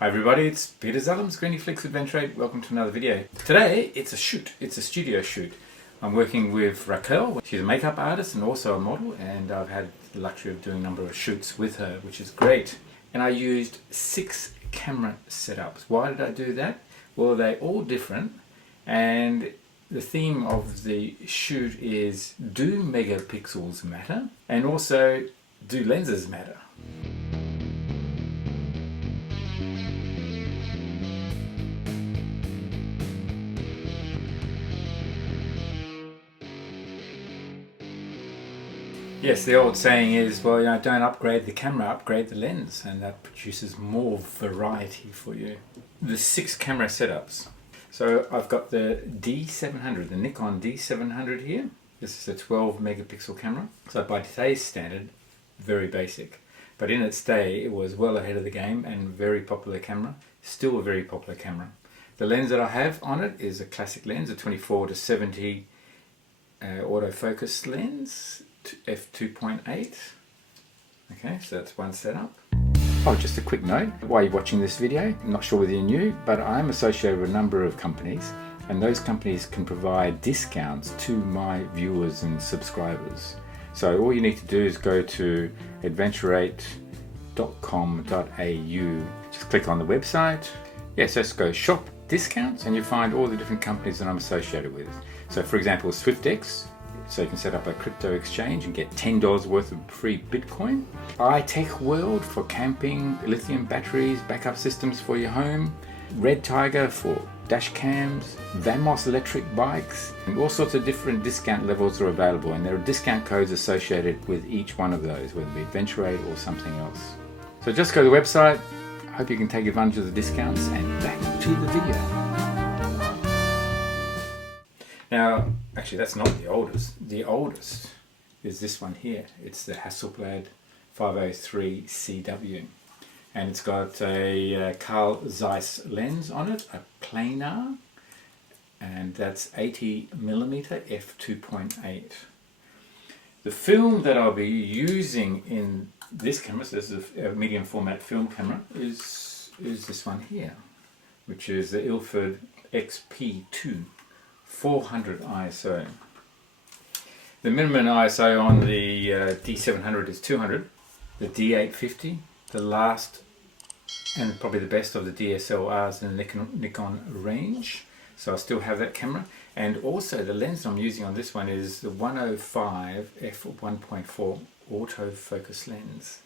Hi everybody, it's Peter Zellum's GriniFlix Adventure. Welcome to another video. Today it's a shoot, it's a studio shoot. I'm working with Racquel. She's a makeup artist and also a model, and I've had the luxury of doing a number of shoots with her, which is great. And I used 6 camera setups. Why did I do that? Well, they're all different, and the theme of the shoot is do megapixels matter? And also, do lenses matter? Yes, the old saying is, well, don't upgrade the camera, upgrade the lens, and that produces more variety for you. The 6 camera setups. So I've got the D700, the Nikon D700 here. This is a 12 megapixel camera. So by today's standard, very basic. But in its day, it was well ahead of the game and very popular camera. Still a very popular camera. The lens that I have on it is a classic lens, a 24-70 autofocus lens. f2.8. Okay, so that's one setup. Oh, just a quick note while you're watching this video, I'm not sure whether you knew, but I'm associated with a number of companies, and those companies can provide discounts to my viewers and subscribers. So all you need to do is go to adventurate.com.au, just click on the website. Yes, just go shop discounts and you find all the different companies that I'm associated with. So for example, SwiftX, so you can set up a crypto exchange and get $10 worth of free Bitcoin. iTECHWORLD for camping, lithium batteries, backup systems for your home. REDTIGER for dash cams, BOUNUS electric bikes, and all sorts of different discount levels are available, and there are discount codes associated with each one of those, whether it be Adventurate or something else. So just go to the website. I hope you can take advantage of the discounts, and back to the video. Now, actually that's not the oldest. The oldest is this one here. It's the Hasselblad 503 CW. And it's got a Carl Zeiss lens on it, a planar, and that's 80mm f2.8. The film that I'll be using in this camera, so this is a medium format film camera, is this one here, which is the Ilford XP2. 400 ISO. The minimum ISO on the D700 is 200. The D850, the last and probably the best of the DSLRs in the Nikon range. So I still have that camera. And also the lens I'm using on this one is the 105 f1.4 autofocus lens.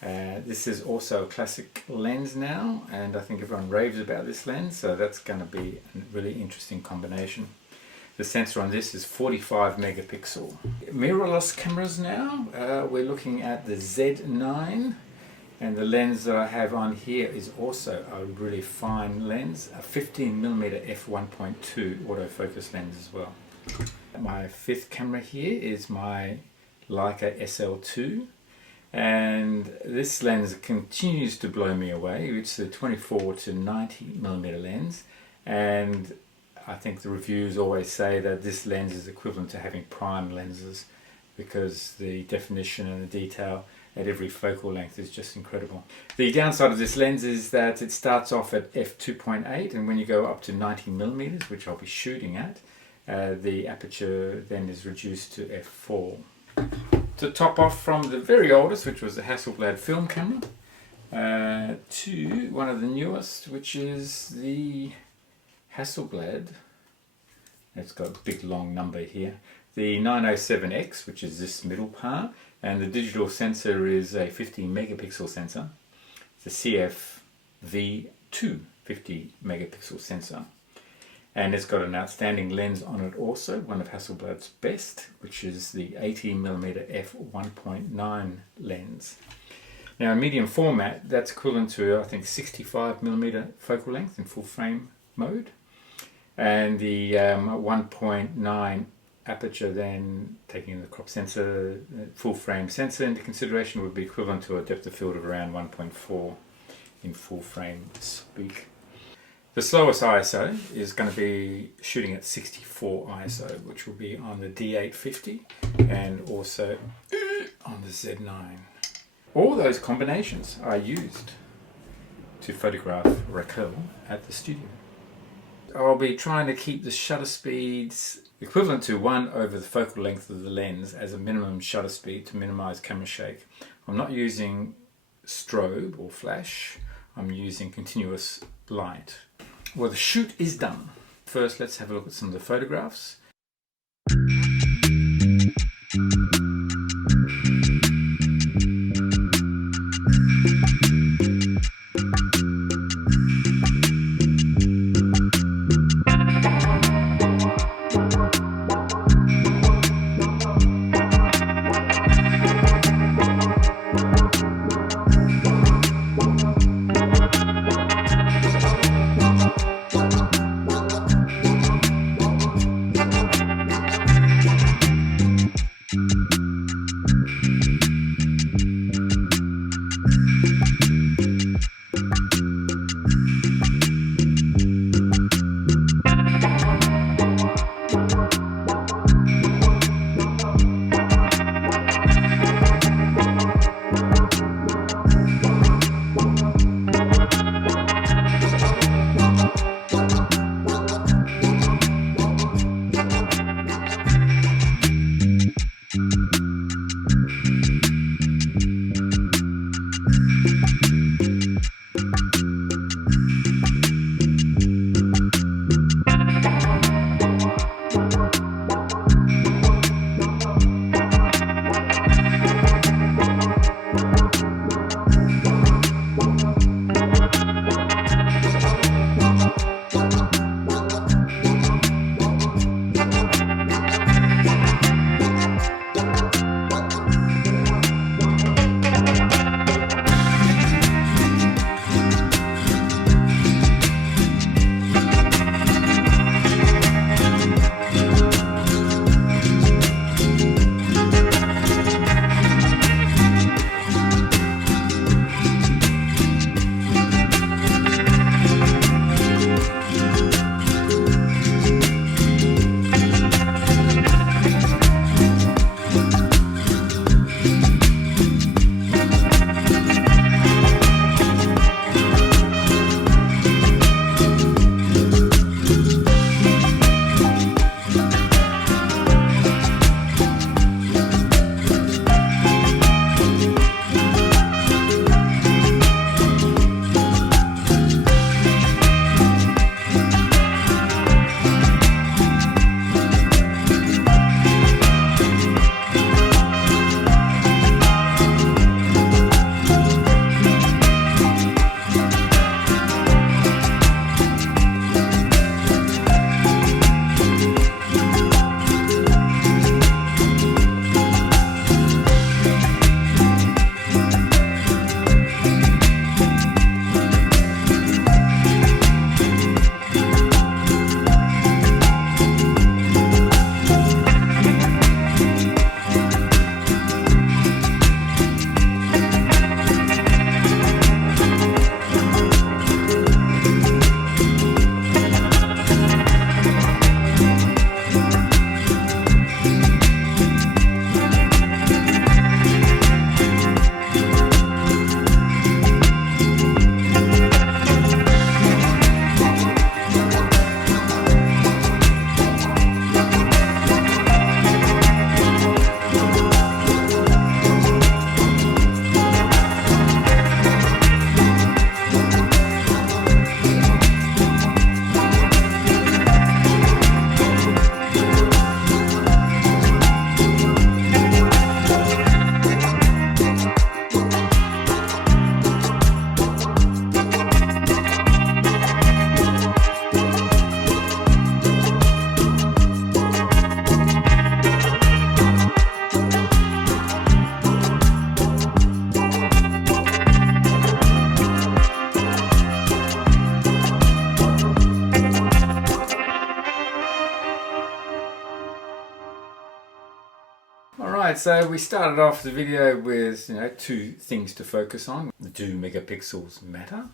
This is also a classic lens now, and I think everyone raves about this lens, so that's going to be a really interesting combination. The sensor on this is 45 megapixel. Mirrorless cameras now, we're looking at the Z9, and the lens that I have on here is also a really fine lens, a 15mm f1.2 autofocus lens as well. My 5th camera here is my Leica SL2. And this lens continues to blow me away. It's a 24-90mm lens, and I think the reviews always say that this lens is equivalent to having prime lenses, because the definition and the detail at every focal length is just incredible. The downside of this lens is that it starts off at f2.8, and when you go up to 90mm, which I'll be shooting at, the aperture then is reduced to f4. To top off from the very oldest, which was the Hasselblad film camera, to one of the newest, which is the Hasselblad, it's got a big long number here, the 907X, which is this middle part, and the digital sensor is a 50 megapixel sensor, the CF-V2 50 megapixel sensor. And it's got an outstanding lens on it also, one of Hasselblad's best, which is the 80mm f1.9 lens. Now in medium format, that's equivalent to I think 65mm focal length in full frame mode. And the 1.9 aperture, then taking the crop sensor, full frame sensor into consideration, would be equivalent to a depth of field of around 1.4 in full frame speak. The slowest ISO is going to be shooting at 64 ISO, which will be on the D850 and also on the Z9. All those combinations are used to photograph Racquel at the studio. I'll be trying to keep the shutter speeds equivalent to 1 over the focal length of the lens as a minimum shutter speed to minimize camera shake. I'm not using strobe or flash, I'm using continuous light. Well, the shoot is done. First, let's have a look at some of the photographs. Alright, so we started off the video with 2 things to focus on. Do megapixels matter?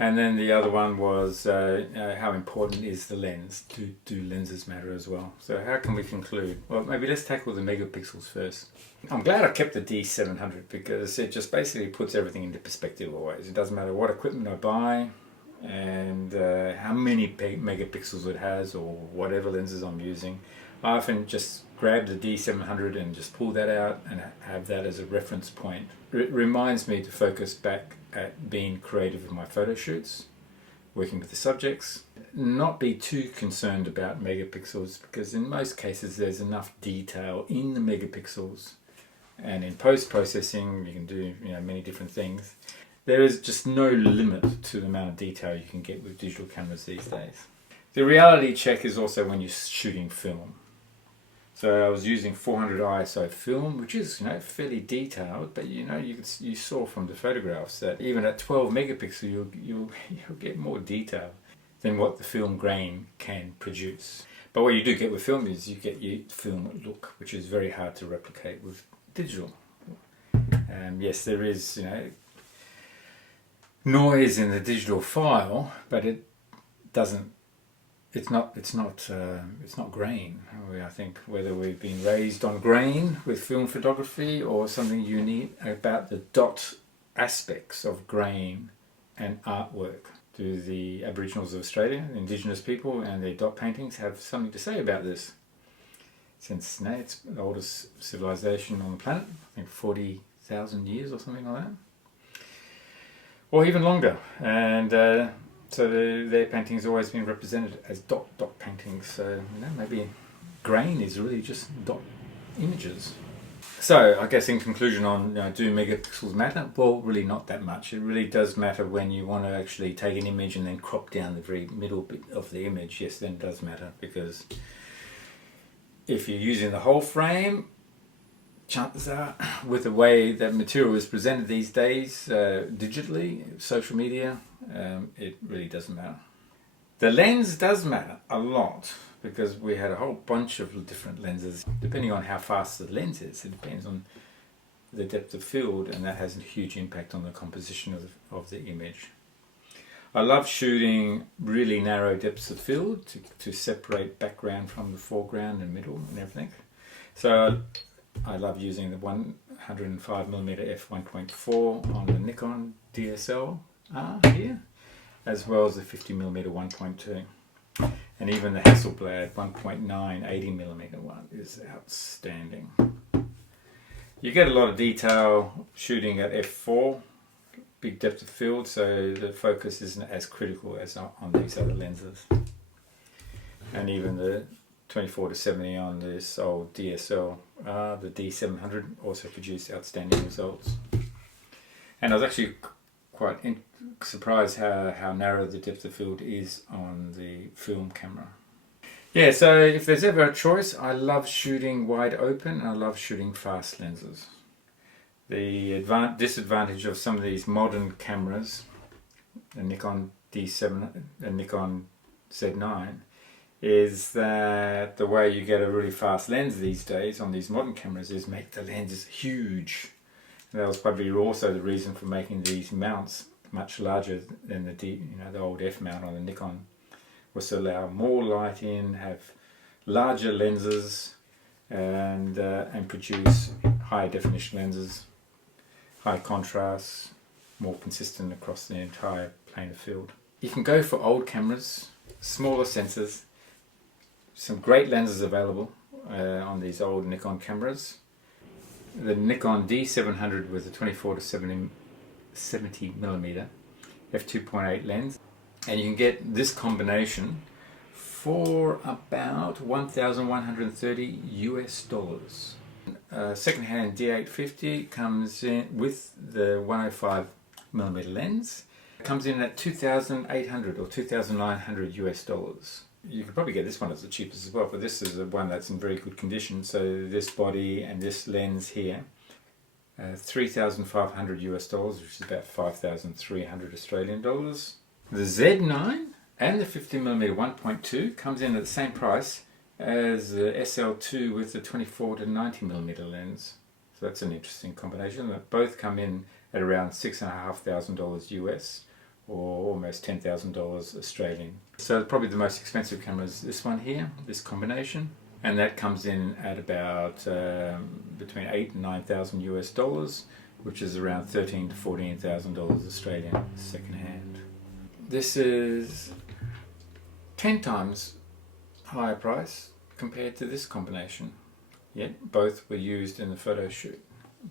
And then the other one was how important is the lens? Do lenses matter as well? So how can we conclude? Well, maybe let's tackle the megapixels first. I'm glad I kept the D700 because it just basically puts everything into perspective always. It doesn't matter what equipment I buy and how many megapixels it has or whatever lenses I'm using. I often just grab the D700 and just pull that out and have that as a reference point. It reminds me to focus back at being creative in my photo shoots, working with the subjects, not be too concerned about megapixels because in most cases there's enough detail in the megapixels, and in post-processing you can do many different things. There is just no limit to the amount of detail you can get with digital cameras these days. The reality check is also when you're shooting film. So I was using 400 ISO film, which is fairly detailed, but you saw from the photographs that even at 12 megapixel you'll get more detail than what the film grain can produce. But what you do get with film is you get your film look, which is very hard to replicate with digital. Yes, there is noise in the digital file, but it doesn't. It's not grain. I think whether we've been raised on grain with film photography or something unique about the dot aspects of grain and artwork. Do the Aboriginals of Australia, Indigenous people, and their dot paintings have something to say about this? Since it's the oldest civilization on the planet, I think 40,000 years or something like that, or even longer, and. So their paintings have always been represented as dot paintings. So maybe grain is really just dot images. So I guess in conclusion on do megapixels matter? Well, really not that much. It really does matter when you want to actually take an image and then crop down the very middle bit of the image. Yes, then it does matter, because if you're using the whole frame, chances are, with the way that material is presented these days, digitally, social media, it really doesn't matter. The lens does matter a lot, because we had a whole bunch of different lenses. Depending on how fast the lens is, it depends on the depth of field, and that has a huge impact on the composition of the image. I love shooting really narrow depths of field to separate background from the foreground and middle and everything. So I love using the 105mm f1.4 on the Nikon DSLR here, as well as the 50mm 1.2. And even the Hasselblad 1.9 80mm one is outstanding. You get a lot of detail shooting at f4, big depth of field, so the focus isn't as critical as on these other lenses. And even the 24-70 on this old DSL, the D700, also produced outstanding results. And I was actually quite surprised how narrow the depth of field is on the film camera. Yeah, so if there's ever a choice, I love shooting wide open and I love shooting fast lenses. The disadvantage of some of these modern cameras, the Nikon D7 and Nikon Z9, is that the way you get a really fast lens these days on these modern cameras is make the lenses huge. And that was probably also the reason for making these mounts much larger than the old F mount on the Nikon, was to allow more light in, have larger lenses, and produce higher definition lenses, high contrast, more consistent across the entire plane of field. You can go for old cameras, smaller sensors, some great lenses available on these old Nikon cameras. The Nikon D700 with a 24-70mm f2.8 lens, and you can get this combination for about $1,130 US. Secondhand D850 comes in with the 105mm lens. It comes in at $2,800 or $2,900 US. You could probably get this one as the cheapest as well, but this is the one that's in very good condition. So this body and this lens here, $3,500 US, which is about 5,300 Australian dollars. The Z9 and the 50mm 1.2 comes in at the same price as the SL2 with the 24-90mm lens. So that's an interesting combination. Both come in at around $6,500 US, or almost $10,000 Australian. So probably the most expensive camera is this one here, this combination, and that comes in at about between $8,000 and $9,000 US, which is around $13,000 to $14,000 Australian second hand. This is 10 times higher price compared to this combination, yet both were used in the photo shoot.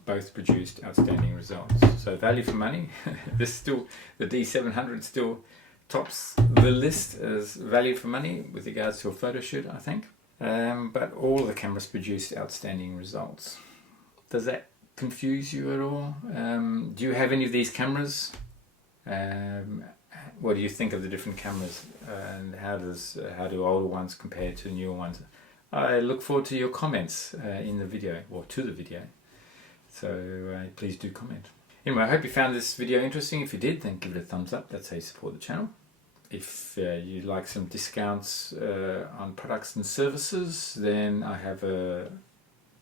Both produced outstanding results. So value for money. This still, the D700 still tops the list as value for money with regards to a photo shoot, I think. But all the cameras produced outstanding results. Does that confuse you at all? Do you have any of these cameras? What do you think of the different cameras, and how do older ones compare to newer ones? I look forward to your comments in the video, or to the video. So please do comment. Anyway, I hope you found this video interesting. If you did, then give it a thumbs up. That's how you support the channel. If you'd like some discounts on products and services, then I have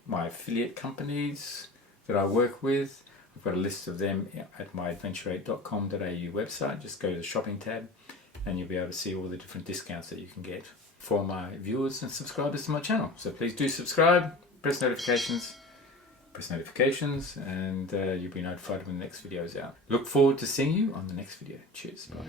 my affiliate companies that I work with. I've got a list of them at my adventure8.com.au website. Just go to the shopping tab and you'll be able to see all the different discounts that you can get for my viewers and subscribers to my channel. So please do subscribe, press notifications, and you'll be notified when the next video is out. Look forward to seeing you on the next video. Cheers, bye.